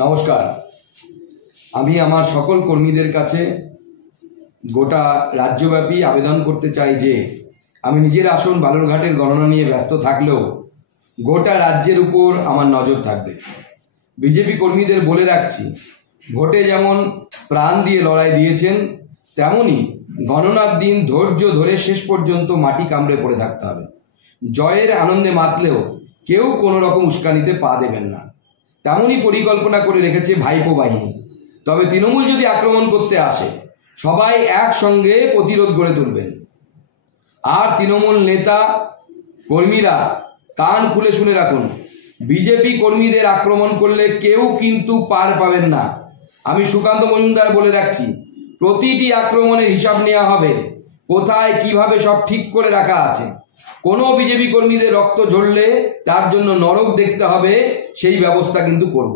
নমস্কার। আমি আমার সকল কর্মীদের কাছে গোটা রাজ্যব্যাপী আবেদন করতে চাই যে আমি নিজের আসন বালুরঘাটের গণনা নিয়ে ব্যস্ত থাকলেও গোটা রাজ্যের উপর আমার নজর থাকবে। বিজেপি কর্মীদের বলে রাখছি, ভোটে যেমন প্রাণ দিয়ে লড়াই দিয়েছেন, তেমনি গণনার দিন ধৈর্য ধরে শেষ পর্যন্ত মাটি কামড়ে পড়ে থাকতে হবে। জয়ের আনন্দে মাতলেও কেউ কোনো রকম উস্কানিতে পা দেবেন না, তেমনই পরিকল্পনা করে রেখেছে ভাইপো বাহিনী। তবে তৃণমূল যদি আক্রমণ করতে আসে, সবাই একসঙ্গে প্রতিরোধ গড়ে তুলবেন। আর তৃণমূল নেতা কর্মীরা কান খুলে শুনে রাখুন, বিজেপি কর্মীদের আক্রমণ করলে কেউ কিন্তু পার পাবেন না। আমি সুকান্ত মজুমদার বলে রাখছি, প্রতিটি আক্রমণের হিসাব নেওয়া হবে, কোথায় কিভাবে সব ঠিক করে রাখা আছে। কোনো বিজেপি কর্মীদের রক্ত ঝরলে তার জন্য নরক দেখতে হবে, সেই ব্যবস্থা কিন্তু করব।